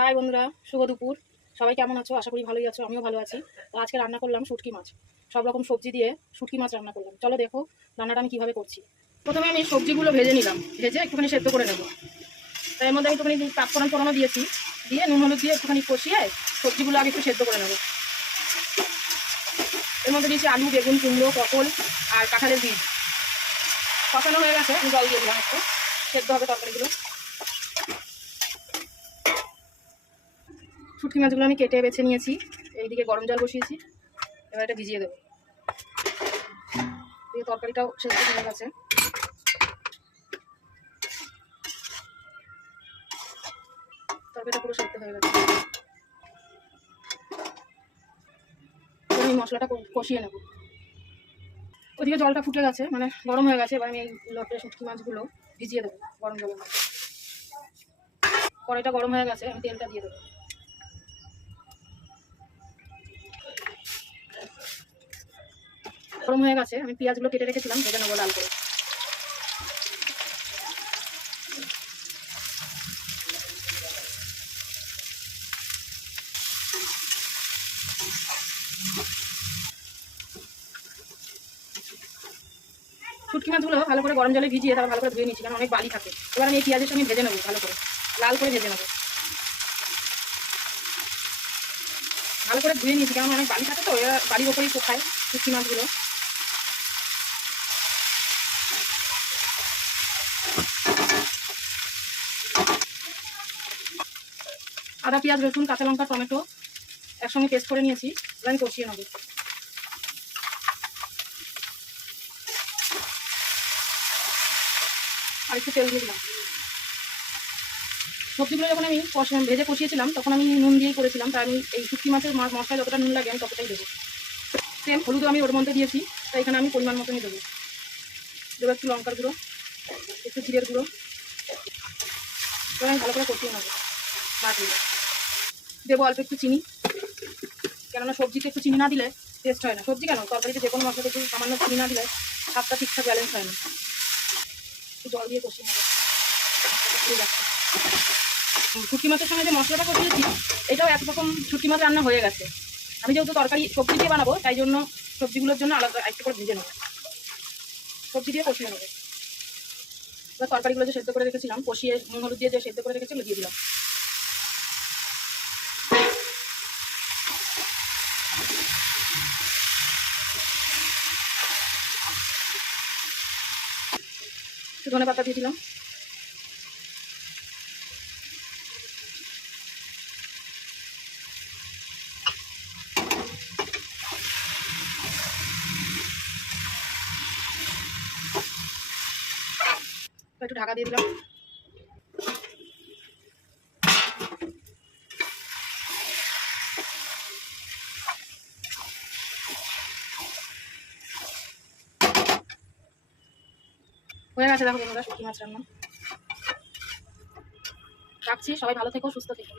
High বন্ধুরা, শুভ দুপুর। সবাই কেমন আছো? আশা করি ভালোই আছো, আমিও ভালো আছি। তো আজকে রান্না করলাম শুটকি মাছ। সব রকম সবজি দিয়ে শুটকি মাছ রান্না করলাম। চলো দেখো রান্নাটা আমি কীভাবে করছি। প্রথমে আমি সবজিগুলো ভেজে নিলাম, ভেজে একটুখানি সেদ্ধ করে নেবো। তাই এর মধ্যে আমি একটুখানি পাঁচফোড়ন ফোড়নও দিয়েছি, দিয়ে নুন হলুদ দিয়ে একটুখানি কষিয়ে সবজিগুলো আগে একটু সেদ্ধ করে নেবো। এর মধ্যে দিয়েছি আলু, বেগুন, কুমড়ো, পটল আর কাঁঠালের বীজ। কষানো হয়ে গেছে, আমি জল দিয়ে দিলাম একটু, সেদ্ধ হবে তরকারিগুলো। শুটকি মাছগুলো আমি কেটে বেছে নিয়েছি, এইদিকে গরম জল বসিয়েছি, এবার এটা ভিজিয়ে দেবো। দিয়ে তরকারিটাও সেদ্ধ হয়ে গেছে, তরকারিটা পুরো সেদ্ধ হয়ে গেছে। আমি মশলাটা কষিয়ে নেব। ওদিকে জলটা ফুটে গেছে, মানে গরম হয়ে গেছে। এবার আমি এই লোটে শুটকি মাছগুলো ভিজিয়ে দেবো গরম জলের মধ্যে। কড়াইটা গরম হয়ে গেছে, আমি তেলটা দিয়ে দেবো। গরম হয়ে গেছে, আমি পেঁয়াজগুলো কেটে রেখেছিলাম, ভেজে নেবো লাল করে। শুটকি মাছগুলো ভালো করে গরম জলে ভিজিয়ে তারপর ভালো করে ধুয়ে নিচ্ছি, কারণ অনেক বালি থাকে। এবার আমি এই পেঁয়াজের সঙ্গে ভেজে নেবো, ভালো করে লাল করে ভেজে নেবো। ভালো করে ধুয়ে নিয়েছি, কারণ অনেক বালি থাকে তো, এরা বাড়ির ওপরেই পোখায় শুটকি মাছগুলো। আদা, পেঁয়াজ, রসুন, কাঁচা লঙ্কা, টমেটো একসঙ্গে পেস্ট করে নিয়েছি, এবার আমি কষিয়ে নেবো। আর একটু তেল দিয়ে দিলাম। সবজিগুলো যখন আমি ভেজে কষিয়েছিলাম তখন আমি নুন দিয়েই করেছিলাম, তাই আমি এই শুটকি মাছের মশলায় যতটা নুন লাগে আমি ততটাই দেবো। সেম হলুদও আমি ওর মধ্যে দিয়েছি, তাই এখানে আমি পরিমাণ মতনই দেবো। দেবো একটু লঙ্কার গুঁড়ো, একটু জিরের গুঁড়ো। এবার আমি ভালো করে কষিয়ে নেবো মাছগুলো। দেবো অল্প একটু চিনি, কেননা সবজিতে একটু চিনি না দিলে টেস্ট হয় না। সবজি কেন, তরকারিতে যে কোনো মশলাতে একটু সামান্য চিনি না দিলে স্বাদটা ঠিকঠাক ব্যালেন্স হয় না। একটু জল দিয়ে কষিয়ে নেবো। শুটকি মাছের সঙ্গে যে মশলাটা কষিয়েছি, এটাও একরকম শুটকি মাছ রান্না হয়ে গেছে। আমি যেহেতু তরকারি সবজি দিয়ে বানাবো, তাই জন্য সবজিগুলোর জন্য আলাদা একটু করে ভেজে নেবো, সবজি দিয়ে কষিয়ে নেবো। এবার তরকারিগুলো যে সেদ্ধ করে রেখেছিলাম, কষিয়ে নুন হলুদ দিয়ে যে সেদ্ধ করে রেখেছিল দিয়ে দিলাম। একটু ধনে পাতা দিয়ে দিলাম। একটু ঢাকা দিয়ে দিলাম। হয়ে গেছে, দেখো বন্ধুরা শুটকি মাছ রান্না। রাখছি, সবাই ভালো থেকো, সুস্থ থেকো।